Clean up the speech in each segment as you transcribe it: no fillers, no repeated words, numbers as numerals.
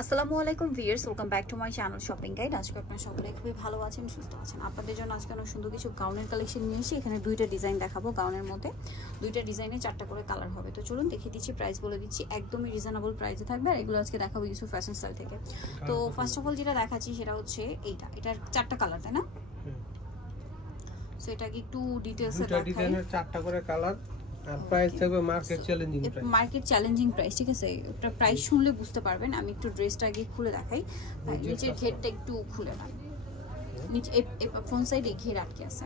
আসসালামু আলাইকুম viewers, welcome back to my channel shopping guide. আজকে আপনারা সকলে খুবই ভালো আছেন, সুস্থ আছেন। আপনাদের জন্য আজকে অনেক সুন্দর কিছু গাউনের কালেকশন নিয়ে এসেছি। এখানে দুইটা ডিজাইন দেখাবো। গাউনের মধ্যে দুইটা ডিজাইনে 4টা করে কালার হবে। তো চলুন দেখিয়ে দিচ্ছি, প্রাইস বলে দিচ্ছি, একদমই রিজনেবল প্রাইসে থাকবে। আর এগুলো আজকে দেখাবো ইউসুফ ফ্যাশন স্টাইল থেকে। তো ফার্স্ট অফ অল যেটা দেখাচ্ছি সেটা হচ্ছে এটার 4টা কালার, তাই না? সো এটাকে একটু ডিটেইলসে দেখাই। ডিজাইনের 4টা করে কালার আর প্রাইস থাকবে market challenging price. Market challenging price, ঠিক আছে? এটা প্রাইস শুনলে বুঝতে পারবেন। আমি একটু ড্রেসটা আগে খুলে দেখাই। নিচের ঘেরটা একটু খুলে না, নিচে ফ্রন্ট সাইডে ঘের আটকে আছে।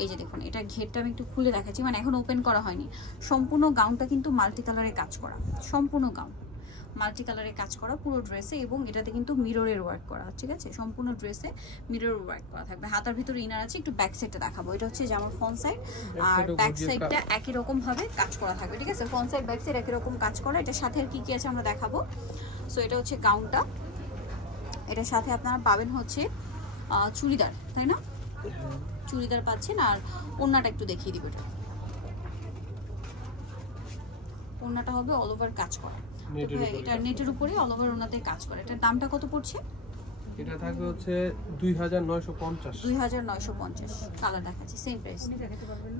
এই যে দেখুন, এটা ঘেরটা আমি একটু খুলে দেখাচ্ছি, মানে এখন ওপেন করা হয়নি। সম্পূর্ণ গাউনটা কিন্তু মাল্টি কালারে কাজ করা, সম্পূর্ণ গাউন মাল্টি কালারে কাজ করা পুরো ড্রেসে, এবং এটাতে কিন্তু মিররের ওয়ার্ক করা, ঠিক আছে? সম্পূর্ণ ড্রেসে মিরর ওয়ার্ক করা থাকবে। হাতার ভিতরে ইনার আছে। একটু ব্যাক সাইডটা দেখাবো। এটা হচ্ছে জামার ফ্রন্ট সাইড, আর ব্যাক সাইডটা একই রকম ভাবে কাজ করা থাকবে, ঠিক আছে? ফ্রন্ট সাইড ব্যাক সাইড একই রকম কাজ করা। এটার সাথে আর কি কি আছে আমরা দেখাবো। সো এটা হচ্ছে গাউনটা। এটার সাথে আপনারা পাবেন হচ্ছে চুড়িদার, তাই না? চুড়িদার পাচ্ছেন। আর ওড়নাটা একটু দেখিয়ে দিব। এটা ওড়নাটা হবে অল ওভার কাজ করা। এটা নেটের উপরে অল ওভার ওড়নাতে কাজ করে। এটার দামটা কত পড়ছে? এটা থাকবে হচ্ছে 2950। 2950 কালার দেখাচ্ছি, সেম প্রাইস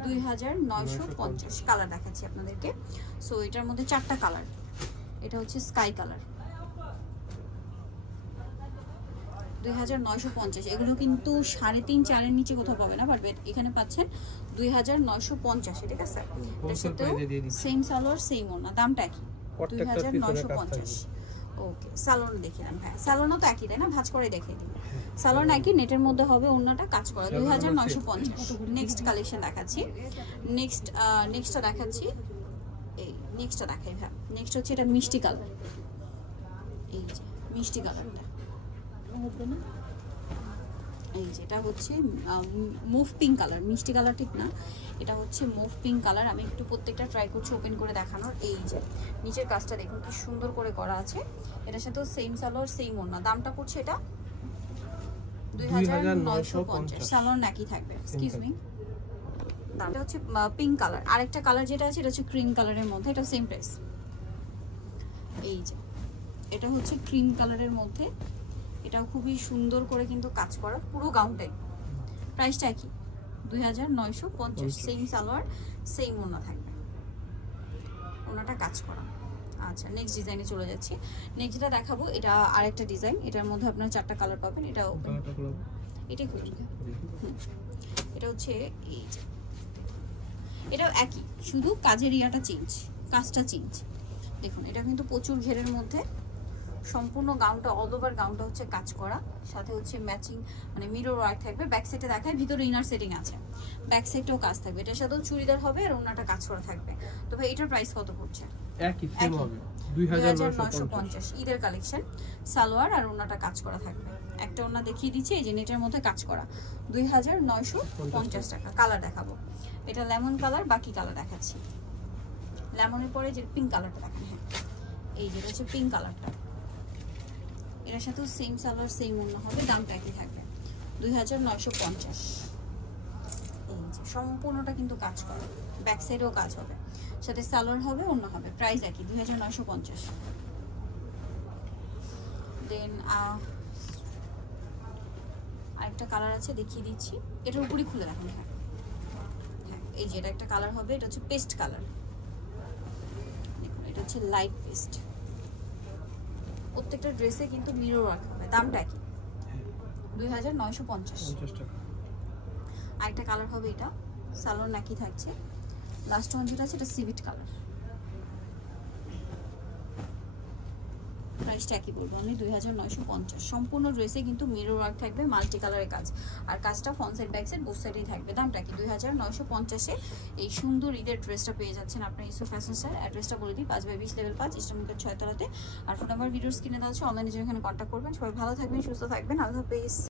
2950 কালার দেখাচ্ছি আপনাদেরকে। সো এটার মধ্যে 4টা কালার। এটা হচ্ছে স্কাই কালার, 2950। এগুলো কিন্তু 3.5-4 নিচে কোথাও পাবে না, বাট এখানে পাচ্ছেন 2950, ঠিক আছে? এর সাথে সেম সালোয়ার সেম ওড়না, দামটা কি? 2950। ওকে, সালোয়ার দেখিলাম। হ্যাঁ, সালোয়ারও তো একই, তাই না? ভাঁজ করে দেখিয়ে দিই। সালোয়ার একই, নেটের মধ্যে হবে, ওড়নাটা কাজ করা। 2950। নেক্সট কালেকশন দেখাচ্ছি। নেক্সটটা দেখাচ্ছি। এই নেক্সটটা দেখাই। হ্যাঁ, নেক্সট হচ্ছে এটা মিষ্টি কালার। এই যে মিষ্টি কালারটা, এই যে এটা হচ্ছে মুভ পিঙ্ক কালার। মিষ্টি কালার ঠিক না, এটা হচ্ছে মুভ পিঙ্ক কালার। আমি একটু প্রত্যেকটা ট্রাই করছি ওপেন করে দেখানোর। এই যে নিচের কাজটা দেখুন কি সুন্দর করে করা আছে। এটার সাথেও সেম সালোয়ার সেম ওড়না। দামটা পড়ছে এটা 2950। সালোয়ার নাকি থাকবে, এক্সকিউজ মি। দামটা হচ্ছে পিঙ্ক কালার। আরেকটা কালার যেটা আছে এটা হচ্ছে ক্রিম কালারের মধ্যে, এটা সেম প্রাইস। এই যে এটা হচ্ছে ক্রিম কালারের মধ্যে, এটাও খুবই সুন্দর করে কিন্তু কাজ করা পুরো গাউনটাই। প্রাইসটা কি? 2950। সেম সালোয়ার সেম ওড়না থাকবে, ওড়নাটা কাজ করা। আচ্ছা, নেক্সট ডিজাইনে চলে যাচ্ছি। নেক্সট যেটা দেখাবো এটা আরেকটা ডিজাইন। এটার মধ্যে আপনারা 4টা কালার পাবেন। এটাও এটাই খুব এটা হচ্ছে এই যে এটাও একই, শুধু কাজের ইয়াটা চেঞ্জ, কাজটা চেঞ্জ। দেখুন এটা কিন্তু প্রচুর ঘেরের মধ্যে, সম্পূর্ণ গাউনটা অল ওভার গাউনটা হচ্ছে কাজ করা, সাথে হচ্ছে ম্যাচিং মানে মিরর ওয়ার্ক থাকবে। ব্যাক সাইডে দেখায়, ভিতরে ইনার সেটিং আছে, ব্যাক সাইডেও কাজ থাকবে। এটার সাথেও চুড়িদার হবে আর ওড়নাটা কাজ করা থাকবে। তো ভাই এটার প্রাইস কত পড়ছে? একই সেম হবে 2950। ঈদের কালেকশন, সালোয়ার আর ওড়নাটা কাজ করা থাকবে। একটা ওড়না দেখিয়ে দিচ্ছি, এই যে নেটের মধ্যে কাজ করা, 2950 টাকা। কালার দেখাবো। এটা লেমন কালার, বাকি কালার দেখাচ্ছি। লেমনের পরে যে পিঙ্ক কালারটা দেখেন। হ্যাঁ, এই যেটা হচ্ছে পিঙ্ক কালারটা। এর সাথেও সেম সালোয়ার সেম ওড়না হবে, দামটা একই থাকবে 2950। এই যে সম্পূর্ণটা কিন্তু কাজ করা, ব্যাক সাইডেও কাজ হবে, সাথে সালোয়ার হবে, ওড়না হবে, প্রাইস একই 2950। দেন আরেকটা কালার আছে, দেখিয়ে দিচ্ছি। এটার উপরই খুলে রাখুন। হ্যাঁ হ্যাঁ, এই যে এটা একটা কালার হবে, এটা হচ্ছে পেস্ট কালার। দেখুন এটা হচ্ছে লাইট পেস্ট। প্রত্যেকটা ড্রেসে কিন্তু মিরর ওয়ার্ক হবে, দামটা কি? 2950 টাকা। আরেকটা কালার হবে, এটা সালোয়ার নাকি থাকছে। লাস্ট ওয়ান যেটা আছে এটা সিভিট কালার। প্রাইসটা একই বলবো আমি, 2950। সম্পূর্ণ ড্রেসে কিন্তু মিরর ওয়ার্ক থাকবে, মাল্টি কালারের কাজ, আর কাজটা front side back side both সাইডেই থাকবে। দামটা কি? 2950-এ এই সুন্দর ঈদের ড্রেসটা পেয়ে যাচ্ছেন আপনার ইউসুফ ফ্যাশন স্টাইল। অ্যাড্রেসটা বলে দিই, 5/20 লেভেল 5 ইস্টার্ন 6 তলাতে। আর ফোন নাম্বার ভিডিওর স্ক্রিনে দেওয়া আছে, অনলাইনে যেখানে কন্ট্যাক্ট করবেন। সবাই ভালো থাকবেন, সুস্থ থাকবেন, আল্লাহ হাফেজ।